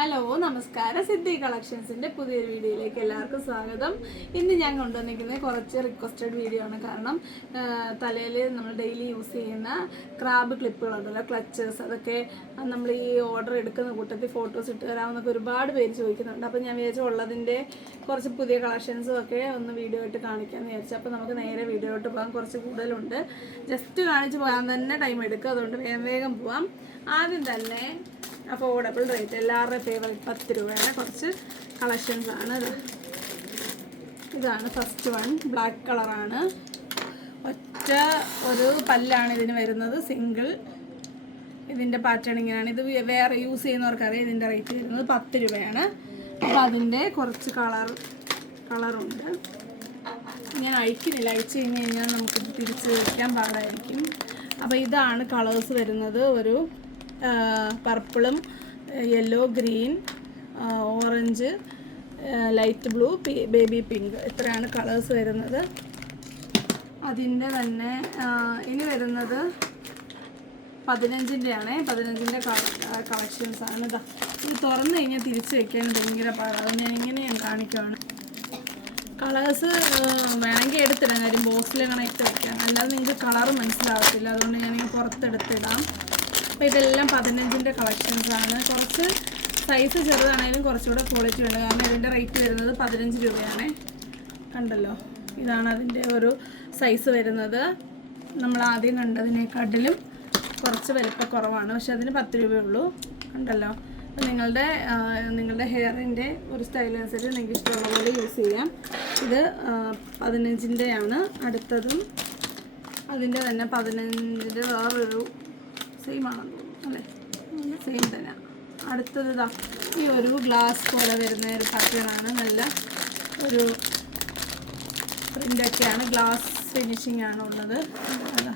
Hello നമസ്കാരം. സിദ്ധി കളക്ഷൻസിൻ്റെ പുതിയൊരു വീഡിയോയിലേക്ക് എല്ലാവർക്കും സ്വാഗതം. ഇന്ന് ഞാൻ കൊണ്ടുവന്നിരിക്കുന്നത് കുറച്ച് റിക്വസ്റ്റഡ് വീഡിയോ ആണ്. കാരണം തലയിൽ നമ്മൾ ഡെയിലി യൂസ് ചെയ്യുന്ന ക്രാബ് ക്ലിപ്പുകളുണ്ടല്ലോ, ക്ലച്ചേഴ്സ്, അതൊക്കെ നമ്മൾ ഈ ഓർഡർ എടുക്കുന്ന കൂട്ടത്തിൽ ഫോട്ടോസ് ഇട്ട് തരാമെന്നൊക്കെ ഒരുപാട് പേര് ചോദിക്കുന്നുണ്ട്. അപ്പോൾ ഞാൻ വിചാരിച്ചു ഉള്ളതിൻ്റെ കുറച്ച് പുതിയ കളക്ഷൻസും ഒക്കെ ഒന്ന് വീഡിയോ ആയിട്ട് കാണിക്കാമെന്ന് വിചാരിച്ചു. അപ്പോൾ നമുക്ക് നേരെ വീഡിയോയിലോട്ട് പോകാം. കുറച്ച് കൂടുതലുണ്ട്, ജസ്റ്റ് കാണിച്ച് പോകാൻ തന്നെ ടൈം എടുക്കും. അതുകൊണ്ട് വേഗം പോവാം. ആദ്യം തന്നെ അഫോർഡബിൾ റേറ്റ്, എല്ലാവരുടെയും ഫേവറേറ്റ് 10 രൂപയുടെ കുറച്ച് കളക്ഷൻസ് ആണ്. ഇതാണ് ഫസ്റ്റ് വൺ, ബ്ലാക്ക് കളറാണ്. ഒറ്റ ഒരു പല്ലാണ് ഇതിന് വരുന്നത്, സിംഗിൾ. ഇതിൻ്റെ പാറ്റേൺ ഇങ്ങനെയാണ്. ഇത് വേറെ യൂസ് ചെയ്യുന്നവർക്കറിയാം. ഇതിൻ്റെ റേറ്റ് വരുന്നത് 10 രൂപയാണ്. അപ്പോൾ അതിൻ്റെ കുറച്ച് കളറുണ്ട്. ഞാൻ അഴിക്കുന്നില്ല, അഴിച്ച് കഴിഞ്ഞ് കഴിഞ്ഞാൽ നമുക്ക് തിരിച്ച് വയ്ക്കാൻ പാടായിരിക്കും. അപ്പോൾ ഇതാണ് കളേഴ്സ് വരുന്നത്. ഒരു പർപ്പിളും yellow, green, orange, light blue, baby pink, ഇത്രയാണ് കളേഴ്സ് വരുന്നത്. അതിൻ്റെ തന്നെ ഇനി വരുന്നത് 15-ൻ്റെയാണ്. 15-ൻ്റെ കളക്ഷൻസാണ്. ഇതാ, ഇത് തുറന്നു കഴിഞ്ഞാൽ തിരിച്ച് വയ്ക്കാൻ ഭയങ്കര പാടാണ്. ഞാൻ ഇങ്ങനെയാണ് കാണിക്കുവാണ്. കളേഴ്സ് വേണമെങ്കിൽ എടുത്തിടാം, കാര്യം ബോക്സിൽ അങ്ങനെ ഇട്ട് വയ്ക്കാം, അല്ലാതെ നിങ്ങൾക്ക് കളറ് മനസ്സിലാവത്തില്ല. അതുകൊണ്ട് ഞാനിങ്ങനെ പുറത്തെടുത്തിടാം. അപ്പോൾ ഇതെല്ലാം 15-ൻ്റെ കളക്ഷൻസാണ്. കുറച്ച് സൈസ് ചെറുതാണെങ്കിലും കുറച്ചുകൂടെ ക്വാളിറ്റി ഉണ്ട്. കാരണം ഇതിൻ്റെ റേറ്റ് വരുന്നത് 15 രൂപയാണ്. കണ്ടല്ലോ, ഇതാണ് അതിൻ്റെ ഒരു സൈസ് വരുന്നത്. നമ്മൾ ആദ്യം കണ്ടതിനേക്കാട്ടിലും കുറച്ച് വലിപ്പക്കുറവാണ്, പക്ഷെ അതിന് 10 രൂപയുള്ളൂ. കണ്ടല്ലോ. അപ്പോൾ നിങ്ങളുടെ ഹെയറിൻ്റെ ഒരു സ്റ്റൈലനുസരിച്ച് നിങ്ങൾക്ക് ഇഷ്ടമുള്ള പോലെ യൂസ് ചെയ്യാം. ഇത് 15-ൻ്റെയാണ്. അടുത്തതും അതിൻ്റെ തന്നെ 15-ൻ്റെ വേറൊരു സെയിം ആണെന്ന് തോന്നുന്നു, അല്ലേ? സെയിം തന്നെ. അടുത്തത് ഇതാ, ഈ ഒരു ഗ്ലാസ് പോലെ വരുന്ന ഒരു പാറ്റേണാണ്. നല്ല ഒരു പ്രിൻ്റൊക്കെയാണ്, ഗ്ലാസ് ഫിനിഷിംഗ് ആണ് ഉള്ളത്. അതാ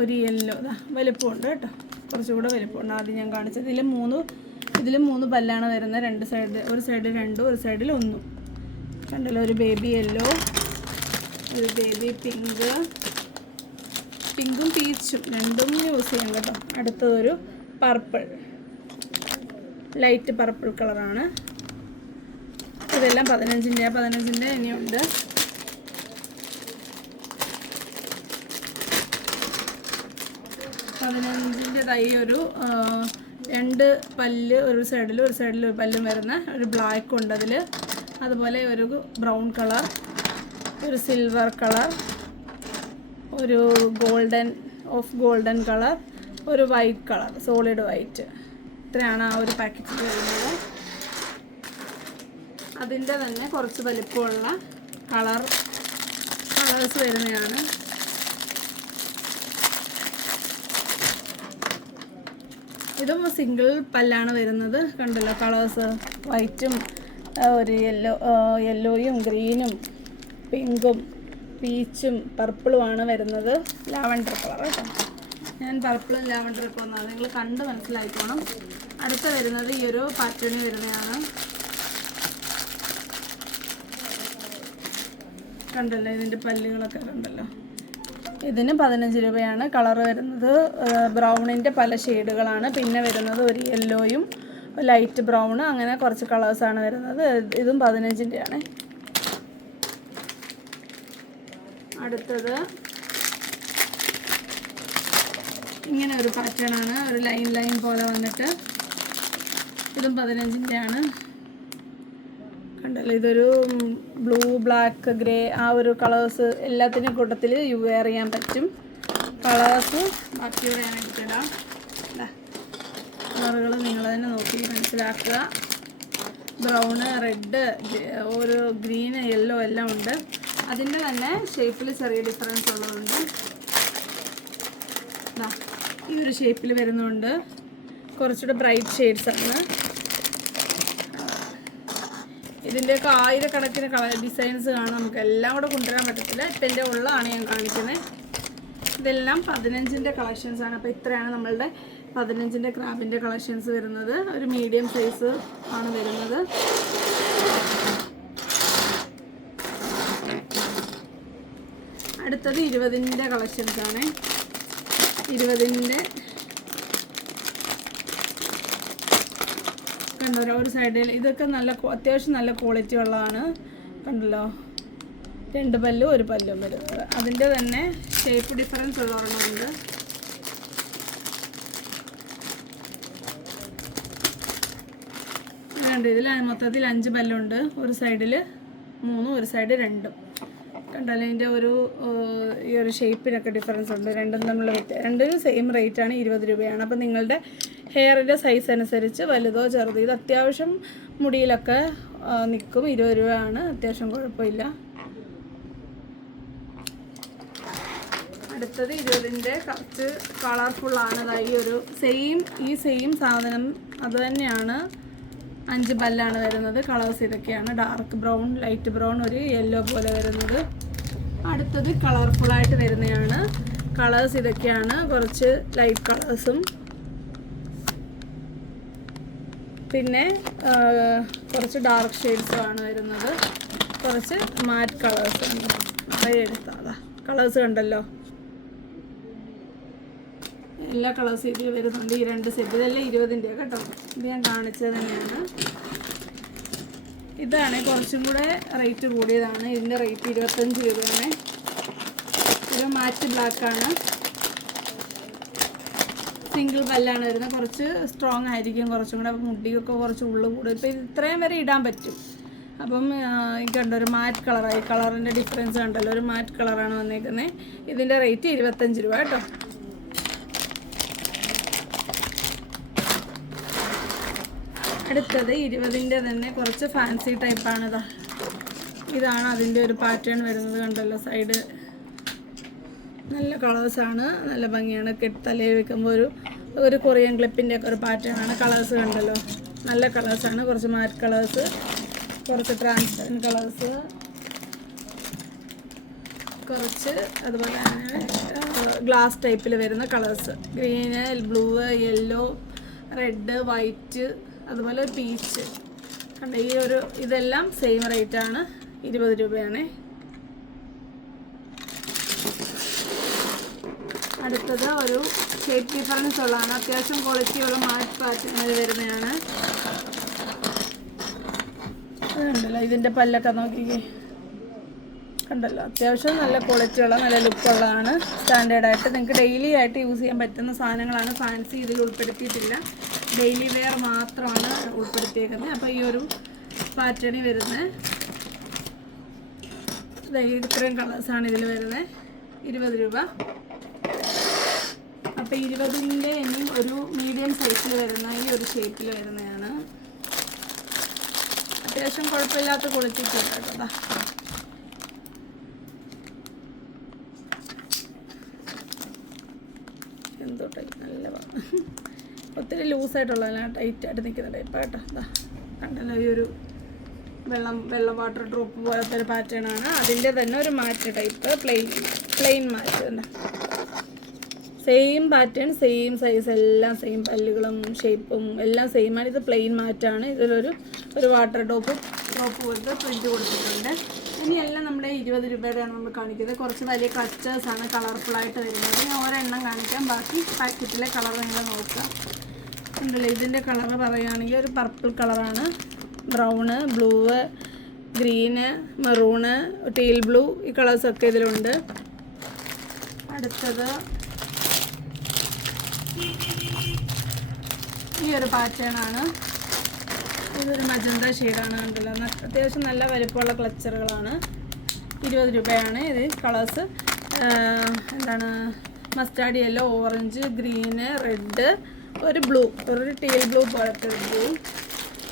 ഒരു യെല്ലോ, ഇതാ വലിപ്പമുണ്ട് കേട്ടോ, കുറച്ചുകൂടെ വലിപ്പമുണ്ട്. ആദ്യം ഞാൻ കാണിച്ചത് ഇതിലും 3 പല്ലാണ് വരുന്നത്. രണ്ട് സൈഡ്, ഒരു സൈഡിൽ 2, ഒരു സൈഡിൽ 1. കണ്ടല്ലോ, ഒരു ബേബി യെല്ലോ, ഒരു ബേബി പിങ്കും പീച്ചും രണ്ടും യൂസ് ചെയ്യാം കേട്ടോ. അടുത്തതൊരു പർപ്പിൾ, ലൈറ്റ് പർപ്പിൾ കളറാണ്. ഇതെല്ലാം 15-ൻ്റെ ഇനിയുണ്ട്. തൈ ഒരു 2 പല്ല്, ഒരു സൈഡിൽ ഒരു പല്ലും വരുന്ന ഒരു ബ്ലാക്ക് ഉണ്ട് അതിൽ. അതുപോലെ ഒരു ബ്രൗൺ കളർ, ഒരു സിൽവർ കളർ, ഒരു ഗോൾഡൻ കളർ, ഒരു വൈറ്റ് കളർ, സോളിഡ് വൈറ്റ്. ഇത്രയാണ് ആ ഒരു പാക്കറ്റിൽ വരുന്നത്. അതിൻ്റെ തന്നെ കുറച്ച് വലിപ്പമുള്ള കളേഴ്സ് വരുന്നതാണ്. ഇതും സിംഗിൾ പല്ലാണ് വരുന്നത്. കണ്ടല്ലോ, കളേഴ്സ് വൈറ്റും ഒരു യെല്ലോയും ഗ്രീനും പിങ്കും പീച്ചും പർപ്പിളുമാണ് വരുന്നത്. ലാവൻഡർ കളർ കേട്ടോ. ഞാൻ പർപ്പിളും ലാവൻഡറൊക്കെ വന്നത് നിങ്ങൾ കണ്ട് മനസ്സിലായിക്കോണം. അടുത്ത വരുന്നത് ഈ ഒരു പാറ്റേണിൽ വരുന്നതാണ്. കണ്ടല്ലോ, ഇതിൻ്റെ പല്ലുകളൊക്കെ കണ്ടല്ലോ. ഇതിന് 15 രൂപയാണ്. കളർ വരുന്നത് ബ്രൗണിൻ്റെ പല ഷെയ്ഡുകളാണ്. പിന്നെ വരുന്നത് ഒരു യെല്ലോയും ലൈറ്റ് ബ്രൗണ്, അങ്ങനെ കുറച്ച് കളേഴ്സാണ് വരുന്നത്. ഇതും 15-ൻ്റെയാണ്. അടുത്തത് ഇങ്ങനെ ഒരു പാറ്റേണാണ്, ഒരു ലൈൻ പോലെ വന്നിട്ട്. ഇതും 15-ൻ്റെയാണ്. കണ്ടല്ലോ, ഇതൊരു ബ്ലൂ, ബ്ലാക്ക്, ഗ്രേ, ആ ഒരു കളേഴ്സ് എല്ലാത്തിനും കൂട്ടത്തിൽ വെയർ ചെയ്യാൻ പറ്റും. കളേഴ്സ് ബാക്കിയോടെ ഞാൻ എടുത്തിടാം. കളറുകൾ നിങ്ങൾ തന്നെ നോക്കി മനസ്സിലാക്കുക. ബ്രൗണ്, റെഡ്, ഒരു ഗ്രീന്, യെല്ലോ എല്ലാം ഉണ്ട്. അതിൻ്റെ തന്നെ ഷേപ്പിൽ ചെറിയ ഡിഫറൻസ് ഉള്ളതുണ്ട്. ഈ ഒരു ഷേപ്പിൽ വരുന്നുണ്ട്. കുറച്ചുകൂടെ ബ്രൈറ്റ് ഷെയ്ഡ്സ് ആണ്. ഇതിൻ്റെയൊക്കെ ആയിരക്കണക്കിന് ഡിസൈൻസ് കാണാം. നമുക്ക് എല്ലാം കൂടെ കൊണ്ടുവരാൻ പറ്റത്തില്ല. ഇതിൻ്റെ ഉള്ളതാണ് ഞാൻ കാണിക്കുന്നത്. ഇതെല്ലാം 15-ൻ്റെ കളക്ഷൻസാണ്. അപ്പോൾ ഇത്രയാണ് നമ്മളുടെ 15-ൻ്റെ ക്രാബിൻ്റെ കളക്ഷൻസ് വരുന്നത്. ഒരു മീഡിയം സൈസ് ആണ് വരുന്നത്. അടുത്തത് 20-ൻ്റെ കളക്ഷൻസാണ്. 20-ൻ്റെ കണ്ടോ, ഒരു സൈഡിൽ ഇതൊക്കെ അത്യാവശ്യം നല്ല ക്വാളിറ്റി ഉള്ളതാണ്. കണ്ടല്ലോ, 2 പല്ലും 1 പല്ലും വരുന്നത്. അതിൻ്റെ തന്നെ ഷേപ്പ് ഡിഫറൻസ് ഉള്ള ഒരെണ്ണമുണ്ട്. ഇതിൽ മൊത്തത്തിൽ 5 പല്ലുണ്ട്. ഒരു സൈഡിൽ 3, ഒരു സൈഡ് 2. കണ്ടാലും ഇതിൻ്റെ ഈ ഒരു ഷേപ്പിനൊക്കെ ഡിഫറൻസ് ഉണ്ട്. രണ്ടും രണ്ടിനും സെയിം റേറ്റാണ്, 20 രൂപയാണ്. അപ്പോൾ നിങ്ങളുടെ ഹെയറിൻ്റെ സൈസ് അനുസരിച്ച് വലുതോ ചെറുതോ, ഇത് അത്യാവശ്യം മുടിയിലൊക്കെ നിൽക്കും. 20 രൂപയാണ്, അത്യാവശ്യം കുഴപ്പമില്ല. അടുത്തത് 20ൻ്റെ കുറച്ച് കളർഫുള്ളാണ്. ഈ സെയിം സാധനം അത് തന്നെയാണ്. 5 പല്ലാണ് വരുന്നത്. കളേഴ്സ് ഇതൊക്കെയാണ്. ഡാർക്ക് ബ്രൗൺ, ലൈറ്റ് ബ്രൗൺ, ഒരു യെല്ലോ പോലെ വരുന്നത്. അടുത്തത് കളർഫുള്ളായിട്ട് വരുന്നതാണ്. കളേഴ്സ് ഇതൊക്കെയാണ്. കുറച്ച് ലൈറ്റ് കളേഴ്സും പിന്നെ കുറച്ച് ഡാർക്ക് ഷെയ്ഡ്സും ആണ് വരുന്നത്. കുറച്ച് മാറ്റ് കളേഴ്സ് ഉണ്ട്. എടുത്താതാ കളേഴ്സ് കണ്ടല്ലോ, എല്ലാ കളേഴ്സ് ഇതിൽ വരുന്നുണ്ട്. ഈ 2 സെറ്റ് ഇതെല്ലാം 20ൻ്റെ കേട്ടോ. ഇത് ഞാൻ കാണിച്ചത് തന്നെയാണ്. ഇതാണ് കുറച്ചും കൂടെ റേറ്റ് കൂടിയതാണ്. ഇതിൻ്റെ റേറ്റ് 25 രൂപയാണ്. ഇത് മാറ്റ് ബ്ലാക്കാണ്. സിംഗിൾ പല്ലാണ് വരുന്നത്. കുറച്ച് സ്ട്രോങ് ആയിരിക്കും, കുറച്ചും കൂടെ മുടിയൊക്കെ കുറച്ച് ഉള്ളു കൂടും. ഇപ്പോൾ ഇത്രയും വരെ ഇടാൻ പറ്റും. അപ്പം കണ്ടോ, ഒരു മാറ്റ് കളറായി. കളറിൻ്റെ ഡിഫറൻസ് കണ്ടല്ലോ, ഒരു മാറ്റ് കളറാണ് വന്നേക്കുന്നത്. ഇതിൻ്റെ റേറ്റ് 25 രൂപ കേട്ടോ. അടുത്തത് 20ൻ്റെ തന്നെ കുറച്ച് ഫാൻസി ടൈപ്പാണ്. ഇതാണ് അതിൻ്റെ ഒരു പാറ്റേൺ വരുന്നത്. കണ്ടല്ലോ, സൈഡ് നല്ല കളേഴ്സാണ്, നല്ല ഭംഗിയാണ്. തലയിൽ വെക്കുമ്പോൾ ഒരു കൊറിയൻ ക്ലിപ്പിൻ്റെ ഒക്കെ ഒരു പാറ്റേൺ ആണ്. കളേഴ്സ് കണ്ടല്ലോ, നല്ല കളേഴ്സാണ്. കുറച്ച് മാറ്റ് കളേഴ്സ്, കുറച്ച് ട്രാൻസ്പെറൻറ്റ് കളേഴ്സ്, കുറച്ച് അതുപോലെ തന്നെ ഗ്ലാസ് ടൈപ്പിൽ വരുന്ന colours. Green, blue, yellow, red, white, അതുപോലെ പീച്ച്. കണ്ട ഇതെല്ലാം സെയിം റേറ്റാണ്, 20 രൂപയാണ്. അടുത്തത് ഒരു ഷേപ്പ് ഡിഫറൻസ് ഉള്ളതാണ്. അത്യാവശ്യം ക്വാളിറ്റിയുള്ള മാറ്റ് പാറ്റേണിൽ വരുന്നതാണ്. അതുണ്ടല്ലോ, ഇതിൻ്റെ പല്ലൊക്കെ നോക്കിക്കേ, കണ്ടല്ലോ, അത്യാവശ്യം നല്ല ക്വാളിറ്റിയുള്ള നല്ല ലുക്കുള്ളതാണ്. സ്റ്റാൻഡേർഡായിട്ട് നിങ്ങൾക്ക് ഡെയിലി ആയിട്ട് യൂസ് ചെയ്യാൻ പറ്റുന്ന സാധനങ്ങളാണ്. ഫാൻസി ഇതിൽ ഉൾപ്പെടുത്തിയിട്ടില്ല, ഡെയിലി വെയർ മാത്രമാണ് ഉൾപ്പെടുത്തിയേക്കുന്നത്. അപ്പോൾ ഈ ഒരു പാറ്റേണിൽ വരുന്നത് ഇത്രയും കളേഴ്സാണ് ഇതിൽ വരുന്നത്. 20 രൂപ. അപ്പോൾ 20ൻ്റെ ഇനി ഒരു മീഡിയം സൈസിൽ വരുന്ന ഈ ഒരു ഷേപ്പിൽ വരുന്നതാണ്. അത്യാവശ്യം കുഴപ്പമില്ലാത്ത ക്വാളിറ്റി കേട്ടോ. എന്തോ ടൈപ്പ്, നല്ല ഒത്തിരി ലൂസായിട്ടുള്ളതല്ല, ടൈറ്റായിട്ട് നിൽക്കുന്ന ടൈപ്പ് കേട്ടോ. കണ്ടല്ലോ, ഈ ഒരു വെള്ളം വാട്ടർ ഡ്രോപ്പ് പോലത്തെ ഒരു പാറ്റേൺ ആണ്. അതിൻ്റെ തന്നെ ഒരു മാറ്റ് ടൈപ്പ്, പ്ലെയിൻ മാറ്റ്. എന്താ സെയിം പാറ്റേൺ, സെയിം സൈസ്, എല്ലാം സെയിം പല്ലുകളും ഷേപ്പും എല്ലാം സെയിമാണ്. ഇത് പ്ലെയിൻ മാറ്റാണ്. ഇതിലൊരു വാട്ടർ ഡ്രോപ്പ് പോലത്തെ പ്രിൻറ്റ് കൊടുത്തിട്ടുണ്ട്. ഇനിയെല്ലാം നമ്മുടെ 20 രൂപയുടെയാണ് നമ്മൾ കാണിക്കുന്നത്. കുറച്ച് വലിയ ക്ലച്ചേഴ്സാണ് കളർഫുള്ളായിട്ട് വരുന്നത്. ഞാൻ ഒരെണ്ണം കാണിക്കാം, ബാക്കി പാക്കറ്റിലെ കളർ നിങ്ങൾ നോക്കുക. ഉണ്ടല്ലോ, ഇതിൻ്റെ കളർ പറയുകയാണെങ്കിൽ ഒരു പർപ്പിൾ കളറാണ്. Brown, blue, green, maroon, teal blue, ഈ കളേഴ്സൊക്കെ ഇതിലുണ്ട്. അടുത്തത് ഈ ഒരു പാറ്റേണാണ്. ഇതൊരു മജന്ത ഷെയ്ഡാണ്. കണ്ടല്ലോ, അത്യാവശ്യം നല്ല വലിപ്പമുള്ള ക്ലച്ചറുകളാണ്. 20 രൂപയാണ്. ഇത് കളേഴ്സ് എന്താണ്, mustard yellow, orange, green, red, ഒരു ബ്ലൂ, ഒരു ടീൽ ബ്ലൂ പോലത്തെ ബ്ലൂ.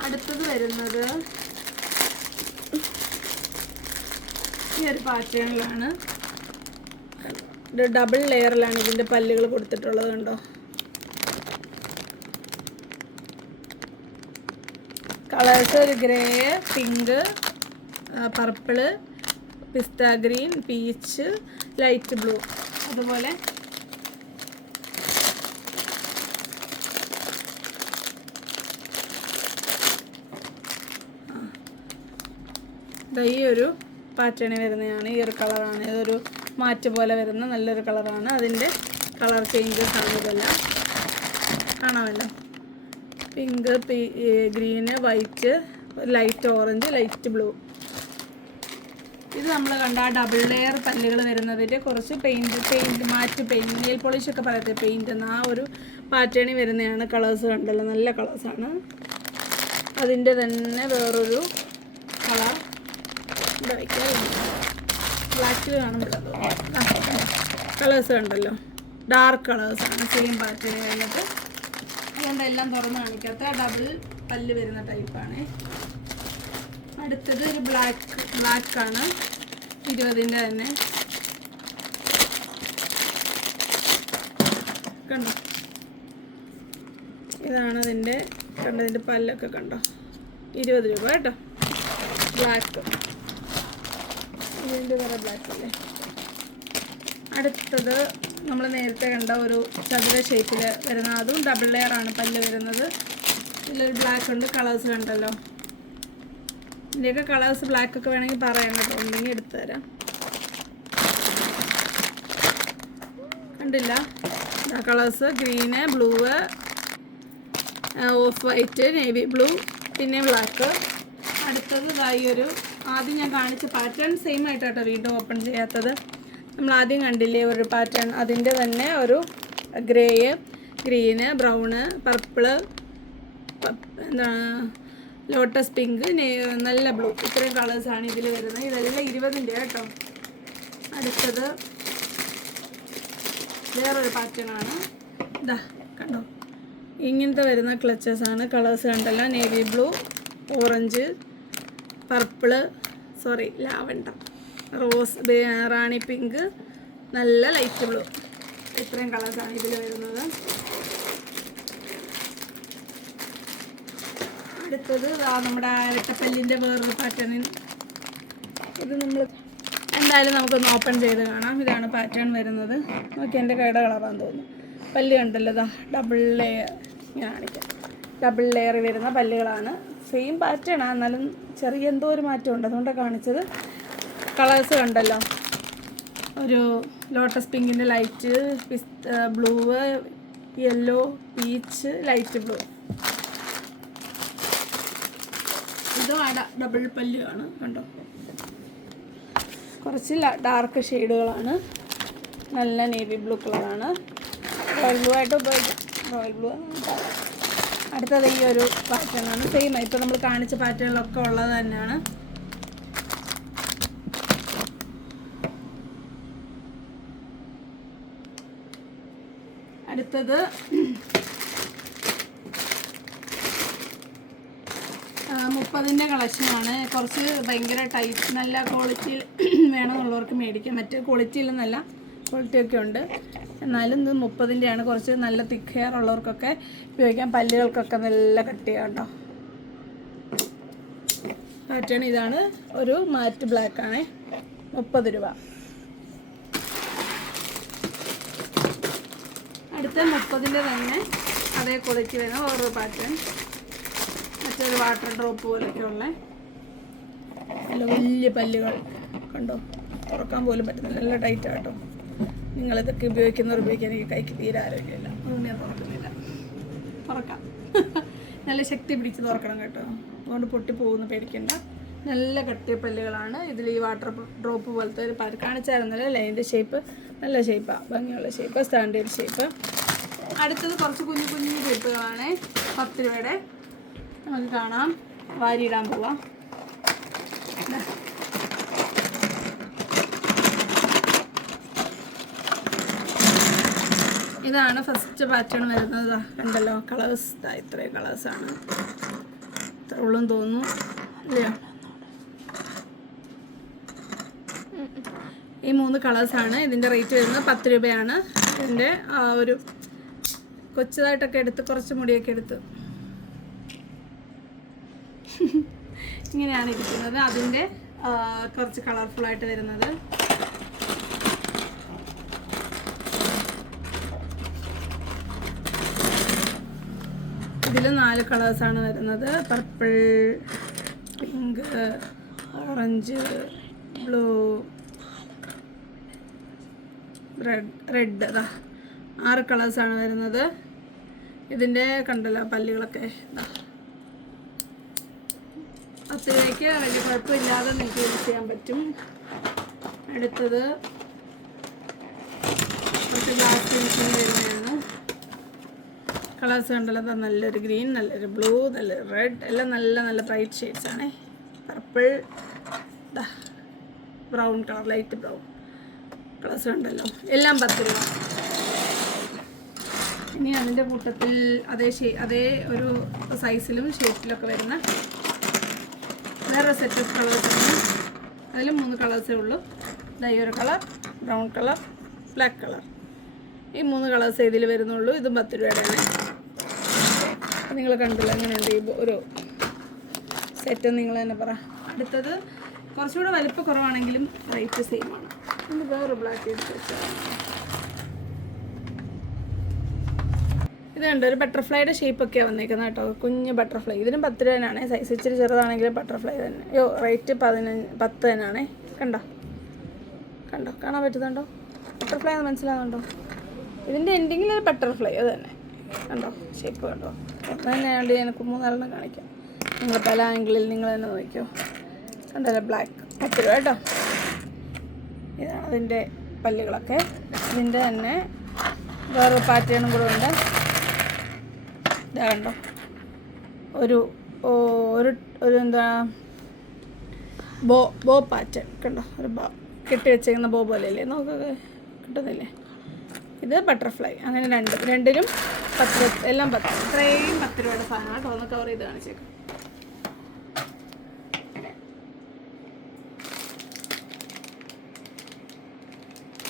അടുത്തത് വരുന്നത് ഈ ഒരു പാറ്റേണിലാണ്. ഡബിൾ ലെയറിലാണ് ഇതിൻ്റെ പല്ലുകൾ കൊടുത്തിട്ടുള്ളത്. കണ്ടോ, കളേഴ്സ് ഒരു ഗ്രേ, പിങ്ക്, പർപ്പിള്, പിസ്ത ഗ്രീൻ, പീച്ച്, ലൈറ്റ് ബ്ലൂ. അതുപോലെ ഈ ഒരു പാറ്റേണിൽ വരുന്നതാണ്. ഈ ഒരു കളറാണ്. ഇതൊരു മാറ്റ് പോലെ വരുന്ന നല്ലൊരു കളറാണ്. അതിൻ്റെ കളർ ചേഞ്ചസ് ആണ് ഇതെല്ലാം. കാണാമല്ലോ, pink, green, white, light orange, light blue. ഇത് നമ്മൾ കണ്ട ആ ഡബിൾ ലെയർ പല്ലുകൾ വരുന്നതിൻ്റെ കുറച്ച് മാറ്റ് പെയിൻറ്റ് നെയിൽ പോളിഷൊക്കെ പറയത്തെ പെയിൻറ്റ് എന്ന ആ ഒരു പാറ്റേണിൽ വരുന്നതാണ്. കളേഴ്സ് കണ്ടല്ലോ, നല്ല കളേഴ്സാണ്. അതിൻ്റെ തന്നെ വേറൊരു കളർ ഇവിടെ വയ്ക്കാൻ ബ്ലാക്കിൽ കാണുമ്പോഴല്ലോ കളേഴ്സ് കണ്ടല്ലോ, ഡാർക്ക് കളേഴ്സാണ് സെയിം പാറ്റേൺ കഴിഞ്ഞിട്ട്. അതുകൊണ്ട് എല്ലാം തുറന്ന് കാണിക്കാത്ത ഡബിൾ പല്ല് വരുന്ന ടൈപ്പാണ്. അടുത്തത് ഒരു ബ്ലാക്കാണ് 20-ൻ്റെ തന്നെ. കണ്ടോ, ഇതാണ് അതിൻ്റെ കണ്ടതിൻ്റെ പല്ലൊക്കെ കണ്ടോ, 20 രൂപ കേട്ടോ. ബ്ലാക്ക്, ഇതിൻ്റെ വേറെ ബ്ലാക്ക് അല്ലേ. അടുത്തത് നമ്മൾ നേരത്തെ കണ്ട ഒരു ചതുര ഷേപ്പിൽ വരുന്ന, അതും ഡബിൾ ലെയർ ആണ് പല്ല് വരുന്നത്. ഇതിലൊരു ബ്ലാക്ക് ഉണ്ട്. കളേഴ്സ് കണ്ടല്ലോ, ഇതിൻ്റെയൊക്കെ കളേഴ്സ് ബ്ലാക്കൊക്കെ വേണമെങ്കിൽ പറയാം കേട്ടോ, ഉണ്ടെങ്കിൽ എടുത്തു തരാം. കണ്ടില്ല colours, green, blue, of white, navy blue, പിന്നെ ബ്ലാക്ക്. അടുത്തത് ഇതായി ഒരു ആദ്യം ഞാൻ കാണിച്ച പാറ്റേൺ സെയിം ആയിട്ടാട്ടോ വീണ്ടും ഓപ്പൺ ചെയ്യാത്തത്. നമ്മൾ ആദ്യം കണ്ടില്ലേ ഒരു പാറ്റേൺ, അതിൻ്റെ തന്നെ ഒരു ഗ്രേ, ഗ്രീന്, ബ്രൗണ്, പർപ്പിള്, എന്താണ് ലോട്ടസ് പിങ്ക്, നല്ല ബ്ലൂ, ഇത്രയും കളേഴ്സാണ് ഇതിൽ വരുന്നത്. ഇതെല്ലാം 20-ൻ്റെ കേട്ടോ. അടുത്തത് വേറൊരു പാറ്റേണാണ്. ഇതാ കണ്ടോ, ഇങ്ങനത്തെ വരുന്ന ക്ലച്ചസാണ്. കളേഴ്സ് കണ്ടല്ലോ, navy blue, orange, purple, lavender, rose, rani pink, നല്ല ലൈറ്റ് ബ്ലൂ, ഇത്രയും കളേഴ്സാണ് ഇതിൽ വരുന്നത്. അടുത്തത് നമ്മുടെ ഇരട്ടപ്പല്ലിൻ്റെ വേറൊരു പാറ്റേണിൽ. ഇത് നമ്മൾ എന്തായാലും നമുക്കൊന്ന് ഓപ്പൺ ചെയ്ത് കാണാം. ഇതാണ് പാറ്റേൺ വരുന്നത്. നോക്കി, എൻ്റെ കൈയുടെ കളറാന്ന് തോന്നുന്നു. പല്ല് കണ്ടല്ലോ, ഇതാ ഡബിൾ ലെയർ, ഇങ്ങനെ കാണിക്കാം. ഡബിൾ ലെയർ വരുന്ന പല്ലുകളാണ്. സെയിം പാറ്റേണാണ്, എന്നാലും ചെറിയ എന്തോ ഒരു മാറ്റമുണ്ട്, അതുകൊണ്ടാണ് കാണിച്ചത്. കളേഴ്സ് കണ്ടല്ലോ, ഒരു ലോട്ടസ് പിങ്കിൻ്റെ light, blue, yellow, peach, light blue. ഇതും ഡബിൾ പല്ലുമാണ് കണ്ടോ. കുറച്ച് ഡാർക്ക് ഷെയ്ഡുകളാണ്. നല്ല നേവി ബ്ലൂ കളറാണ്. റോയൽ ബ്ലൂ ആയിട്ട് ഉപയോഗിക്കാം. Royal blue. അടുത്തത് ഈ ഒരു പാറ്റേണാണ്. സെയിം ഇപ്പോൾ നമ്മൾ കാണിച്ച പാറ്റേണിലൊക്കെ ഉള്ളത് തന്നെയാണ്. അടുത്തത് 30-ൻ്റെ കളക്ഷനാണ്. കുറച്ച് ഭയങ്കര ടൈറ്റ്, നല്ല ക്വാളിറ്റിയിൽ വേണമെന്നുള്ളവർക്ക് മേടിക്കാം. മറ്റേ ക്വാളിറ്റിയിലെന്നല്ല, ക്വാളിറ്റിയൊക്കെ ഉണ്ട്. എന്നാലും ഇത് 30-ൻ്റെയാണ്. കുറച്ച് നല്ല തിക്ക് ഹെയർ ഉള്ളവർക്കൊക്കെ ഉപയോഗിക്കാം. പല്ലുകൾക്കൊക്കെ നല്ല കട്ടിയാണ് കേട്ടോ. പാറ്റേൺ ഇതാണ്. ഒരു മാറ്റ് ബ്ലാക്കാണ്, 30 രൂപ. അടുത്ത 30-ൻ്റെ തന്നെ അതേ ക്വാളിറ്റി വരുന്ന വേറൊരു പാറ്റേൺ. മറ്റൊരു വാട്ടർ ഡ്രോപ്പ് പോലെയൊക്കെ ഉള്ള നല്ല വലിയ പല്ലുകൾ കണ്ടോ, തുറക്കാൻ പോലും പറ്റുന്നില്ല, നല്ല ടൈറ്റ് ആട്ടോ. നിങ്ങളിതൊക്കെ ഉപയോഗിക്കാൻ എനിക്ക് കൈക്ക് തീരെ ആരോഗ്യമില്ല, അതുകൊണ്ട് ഞാൻ തുറക്കുന്നില്ല. തുറക്കാം, നല്ല ശക്തി പിടിച്ച് തുറക്കണം കേട്ടോ, അതുകൊണ്ട് പൊട്ടിപ്പോകുന്ന പേടിക്കണ്ട. നല്ല കട്ടിയ പല്ലുകളാണ്. ഇതിൽ ഈ വാട്ടർ ഡ്രോപ്പ് പോലത്തെ ഒരു കാണിച്ചായിരുന്നല്ലോ അല്ലേ, അതിൻ്റെ ഷേപ്പ് നല്ല ഷേപ്പാണ്, ഭംഗിയുള്ള ഷേപ്പ്, സ്റ്റാൻഡേർഡ് ഷേപ്പ്. അടുത്തത് കുറച്ച് കുഞ്ഞു കുഞ്ഞു ഷേപ്പുകളാണ്. 10 രൂപയുടെ നമുക്ക് കാണാം. വാരിയിടാൻ പോവാം. ഇതാണ് ഫസ്റ്റ് പാറ്റേൺ വരുന്നത്. കണ്ടല്ലോ കളേഴ്സ്, ഇത്രയും കളേഴ്സാണ്. ഇത്ര ഉള്ളും തോന്നുന്നു അല്ലയോ. ഈ 3 കളേഴ്സാണ്. ഇതിൻ്റെ റേറ്റ് വരുന്നത് 10 രൂപയാണ്. ഇതിൻ്റെ ഒരു കൊച്ചതായിട്ടൊക്കെ എടുത്ത് കുറച്ച് മുടിയൊക്കെ എടുത്ത് ഇങ്ങനെയാണ് ഇരിക്കുന്നത്. അതിൻ്റെ കുറച്ച് കളർഫുള്ളായിട്ട് വരുന്നത്. ഇതിൽ 4 കളേഴ്സാണ് വരുന്നത്. Purple, pink, orange, blue, red. 6 കളേഴ്സാണ് വരുന്നത്. ഇതിൻ്റെ കണ്ടല്ലോ പല്ലുകളൊക്കെ. 10 രൂപയ്ക്ക് വലിയ കുഴപ്പമില്ലാതെ നിങ്ങൾക്ക് യൂസ് ചെയ്യാൻ പറ്റും. അടുത്തത് കുറച്ച് ഗ്ലാസ് ഫിനിഷിങ് വരുന്നതാണ്. കളേഴ്സ് കണ്ടല്ലോ, നല്ലൊരു ഗ്രീൻ, നല്ലൊരു ബ്ലൂ, നല്ലൊരു റെഡ്, എല്ലാം നല്ല നല്ല ബ്രൈറ്റ് ഷെയ്ഡ്സ് ആണ്. Purple, brown colour, light brown colours കണ്ടല്ലോ, എല്ലാം 10 രൂപ. ഇനി അതിൻ്റെ കൂട്ടത്തിൽ അതേ ഒരു സൈസിലും ഷേപ്പിലൊക്കെ വരുന്ന വേറെ സെറ്റ് ഓഫ് കളേഴ്സാണ്. അതിൽ 3 കളേഴ്സേ ഉള്ളൂ. ഈ ഒരു colour, brown colour, black colour, ഈ 3 കളേഴ്സ് ഇതിൽ വരുന്നുള്ളൂ. ഇതും 10 രൂപയുടെയാണ്. നിങ്ങൾ കണ്ടില്ല എങ്ങനെയുണ്ട് ഈ ഒരു സെറ്റ്, നിങ്ങൾ തന്നെ പറ. അടുത്തത് കുറച്ചുകൂടെ വലിപ്പം കുറവാണെങ്കിലും റേറ്റ് സെയിം ആണ്. ഇത് വേറെ ബ്ലാക്ക് സെറ്റാണ്. ഇത് കണ്ടോ, ഒരു ബട്ടർഫ്ലൈയുടെ ഷേപ്പൊക്കെയാണ് വന്നേക്കുന്നത് കേട്ടോ, കുഞ്ഞ് ബട്ടർഫ്ലൈ. ഇതിനും 10 രൂപ തന്നെയാണ്. സൈസ് ഇച്ചിരി ചെറുതാണെങ്കിലും ബട്ടർഫ്ലൈ തന്നെ. റേറ്റ് 10 തന്നെയാണ്. കണ്ടോ കാണാൻ പറ്റുന്നുണ്ടോ? ബട്ടർഫ്ലൈ എന്ന് മനസ്സിലാകുന്നുണ്ടോ? ഇതിൻ്റെ എൻഡിങ്ങിൽ ഒരു ബട്ടർഫ്ലൈ, അത് തന്നെ കണ്ടോ, ഷേപ്പ് കണ്ടോ. അപ്പം തന്നെ ആയതുകൊണ്ട് എനിക്ക് 3-4 കാണിക്കാം. നിങ്ങൾ പല ആംഗിളിൽ നിങ്ങൾ തന്നെ നോക്കിയോ. കണ്ടല്ലോ, ബ്ലാക്ക് 10 രൂപ കേട്ടോ. ഇതാണ് അതിൻ്റെ പല്ലുകളൊക്കെ. ഇതിൻ്റെ തന്നെ വേറൊരു പാറ്റേണും കൂടെ ഉണ്ട്. ഇതാ കണ്ടോ, ഒരു എന്താ ബോ പാറ്റേൺ കണ്ടോ, ഒരു കെട്ടി വെച്ചേക്കുന്ന ബോ പോലെയല്ലേ, നോക്കൊക്കെ കിട്ടുന്നില്ലേ. ഇത് ബട്ടർഫ്ലൈ. അങ്ങനെ രണ്ടിലും 10, എല്ലാം 10. ഇത്രയും 10 രൂപയുടെ സാധനമാണ് കേട്ടോ. ഒന്ന് കവർ ചെയ്ത് കാണിച്ചേക്കാം.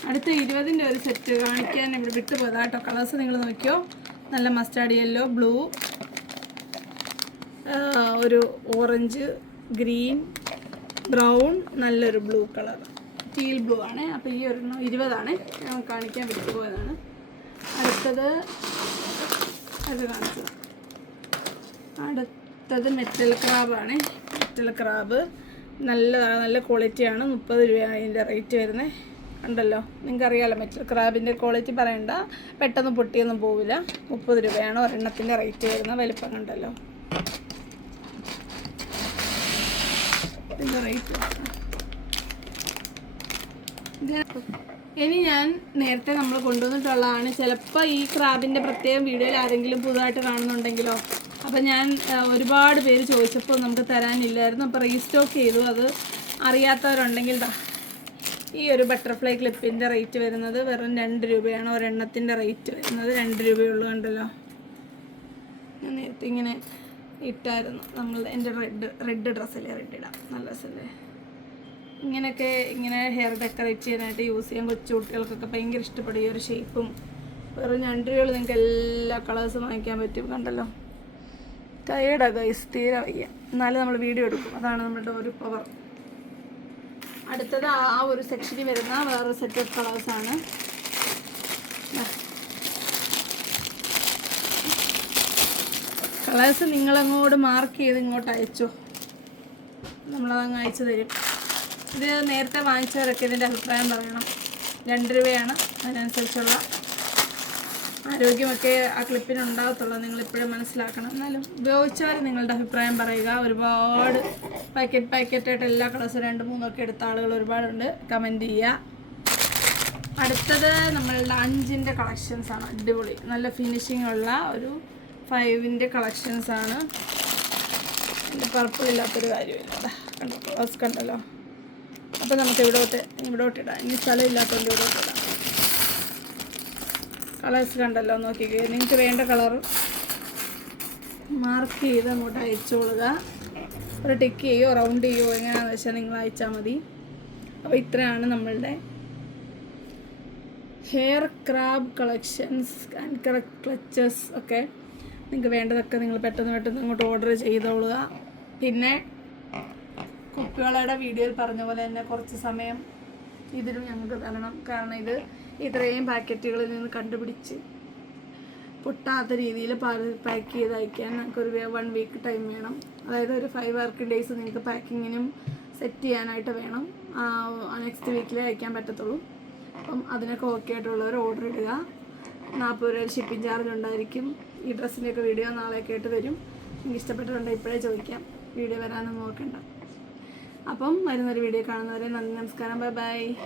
അടുത്ത 20-ൻ്റെ ഒരു സെറ്റ് കാണിക്കാൻ ഇവിടെ വിട്ടുപോയതാ കേട്ടോ. കളേഴ്സ് നിങ്ങൾ നോക്കിയോ, നല്ല മസ്റ്റാർഡ് യെല്ലോ, ബ്ലൂ, ഒരു ഓറഞ്ച്, ഗ്രീൻ, ബ്രൗൺ, നല്ലൊരു ബ്ലൂ കളർ, ടീൽ ബ്ലൂ ആണ്. അപ്പോൾ ഈ ഒരെണ്ണം 20 ഞാൻ കാണിക്കാൻ വിട്ടുപോയതാണ്. അടുത്തത് അത് കാണിച്ചത്. അടുത്തത് മെറ്റൽ ക്രാബാണ്. മെറ്റൽ ക്രാബ് നല്ല ക്വാളിറ്റിയാണ്. 30 രൂപയാണ് ഇതിൻ്റെ റേറ്റ് വരുന്നത്. ഉണ്ടല്ലോ, നിങ്ങൾക്കറിയാമല്ലോ മെറ്റൽ ക്രാബിൻ്റെ ക്വാളിറ്റി പറയണ്ട, പെട്ടെന്ന് പൊട്ടിയൊന്നും പോവില്ല. 30 രൂപയാണ് ഒരെണ്ണത്തിൻ്റെ റേറ്റ് വരുന്നത്. വലിപ്പം കണ്ടല്ലോ ഇതിൻ്റെ റേറ്റ്. ഇനി ഞാൻ നേരത്തെ നമ്മൾ കൊണ്ടുവന്നിട്ടുള്ളതാണ്. ചിലപ്പോൾ ഈ ക്രാബിൻ്റെ പ്രത്യേകം വീഡിയോയിൽ ആരെങ്കിലും പുതുതായിട്ട് കാണുന്നുണ്ടെങ്കിലോ, അപ്പോൾ ഞാൻ ഒരുപാട് പേര് ചോദിച്ചപ്പോൾ നമുക്ക് തരാനില്ലായിരുന്നു. അപ്പോൾ റീസ്റ്റോക്ക് ചെയ്തു. അത് അറിയാത്തവരുണ്ടെങ്കിൽ ഈ ഒരു ബട്ടർഫ്ലൈ ക്ലിപ്പിൻ്റെ റേറ്റ് വരുന്നത് വെറും 2 രൂപയാണ്. ഒരെണ്ണത്തിൻ്റെ റേറ്റ് വരുന്നത് 2 രൂപയുള്ളൂ. കണ്ടല്ലോ, ഞാൻ നേരത്തെ ഇങ്ങനെ ഇട്ടായിരുന്നു. എൻ്റെ റെഡ് ഡ്രസ്സല്ലേ, റെഡ് ഇടാം, നല്ല രസമല്ലേ. ഇങ്ങനെ ഹെയർ ഡെക്കറേറ്റ് ചെയ്യാനായിട്ട് യൂസ് ചെയ്യാൻ കൊച്ചു കുട്ടികൾക്കൊക്കെ ഭയങ്കര ഇഷ്ടപ്പെടും. ഈ ഒരു ഷേപ്പും വെറും 2 രൂപയിൽ നിങ്ങൾക്ക് എല്ലാ കളേഴ്സും വാങ്ങിക്കാൻ പറ്റും. കണ്ടല്ലോ, ടയേർഡാ ഗൈസ്, തീരെ വയ്യ, എന്നാലും നമ്മൾ വീഡിയോ എടുക്കും. അതാണ് നമ്മുടെ ഒരു പവർ. അടുത്തത് ആ ഒരു സെക്ഷനിൽ വരുന്ന വേറെ സെറ്റ് ഓഫ് കളേഴ്സാണ്. കളേഴ്സ് നിങ്ങളങ്ങോട്ട് മാർക്ക് ചെയ്ത് ഇങ്ങോട്ട് അയച്ചോ, നമ്മളതങ്ങ് അയച്ചു തരും. ഇത് നേരത്തെ വാങ്ങിച്ചവരൊക്കെ ഇതിൻ്റെ അഭിപ്രായം പറയണം. 2 രൂപയാണ്, അതിനനുസരിച്ചുള്ള ആരോഗ്യമൊക്കെ ആ ക്ലിപ്പിന് ഉണ്ടാകത്തുള്ളൂ. നിങ്ങളിപ്പോഴും മനസ്സിലാക്കണം. എന്നാലും ഉപയോഗിച്ചവർ നിങ്ങളുടെ അഭിപ്രായം പറയുക. ഒരുപാട് പാക്കറ്റായിട്ട് എല്ലാ കളേഴ്സും 2-3 ഒക്കെ എടുത്ത ആളുകൾ ഒരുപാടുണ്ട്. കമൻറ്റ് ചെയ്യുക. അടുത്തത് നമ്മളുടെ 5-ൻ്റെ കളക്ഷൻസാണ്. അടിപൊളി നല്ല ഫിനിഷിംഗ് ഉള്ള ഒരു 5-ൻ്റെ കളക്ഷൻസാണ്. എൻ്റെ പർപ്പിൾ ഇല്ലാത്തൊരു കാര്യമില്ല. കണ്ടോ, കളേഴ്സ് കണ്ടല്ലോ. അപ്പോൾ നമുക്ക് ഇവിടോട്ട് ഇടാം. ഇനി സ്ഥലമില്ലാത്തതുകൊണ്ട് ഇവിടോട്ട് ഇടാം. കളേഴ്സ് കണ്ടല്ലോ, നോക്കിക്കേ. നിങ്ങൾക്ക് വേണ്ട കളർ മാർക്ക് ചെയ്ത് അങ്ങോട്ട് അയച്ചോളുക. ഒരു ടിക്ക് ചെയ്യോ റൗണ്ട് ചെയ്യോ എങ്ങനെയാണെന്ന് വെച്ചാൽ നിങ്ങൾ അയച്ചാൽ മതി. അപ്പോൾ ഇത്രയാണ് നമ്മളുടെ hair crab collections and clutches ഒക്കെ. നിങ്ങൾക്ക് വേണ്ടതൊക്കെ നിങ്ങൾ പെട്ടെന്ന് ഇങ്ങോട്ട് ഓർഡർ ചെയ്തോളുക. പിന്നെ കുപ്പികളുടെ വീഡിയോയിൽ പറഞ്ഞ പോലെ തന്നെ കുറച്ച് സമയം ഇതിലും ഞങ്ങൾക്ക് തരണം. കാരണം ഇത് ഇത്രയും പാക്കറ്റുകളിൽ നിന്ന് കണ്ടുപിടിച്ച് പൊട്ടാത്ത രീതിയിൽ പാക്ക് ചെയ്ത് അയക്കാൻ ഞങ്ങൾക്കൊരു 1 വീക്ക് ടൈം വേണം. അതായത് ഒരു 5 വർക്കിംഗ് ഡേയ്സ് നിങ്ങൾക്ക് പാക്കിങ്ങിനും സെറ്റ് ചെയ്യാനായിട്ട് വേണം. നെക്സ്റ്റ് വീക്കിലേ അയക്കാൻ പറ്റത്തുള്ളൂ. അപ്പം അതിനൊക്കെ ഓക്കെ ആയിട്ടുള്ളവർ ഓർഡർ ഇടുക. 40 രൂപ ഷിപ്പിംഗ് ചാർജ് ഉണ്ടായിരിക്കും. ഈ ഡ്രസ്സിൻ്റെയൊക്കെ വീഡിയോ നാളെയൊക്കെ ആയിട്ട് വരും. എനിക്ക് ഇഷ്ടപ്പെട്ടിട്ടുണ്ടെങ്കിൽ ഇപ്പോഴേ ചോദിക്കാം, വീഡിയോ വരാനൊന്നും നോക്കണ്ട. അപ്പം വരുന്നൊരു വീഡിയോ കാണുന്നവരെ നന്ദി, നമസ്കാരം, ബൈ ബൈ.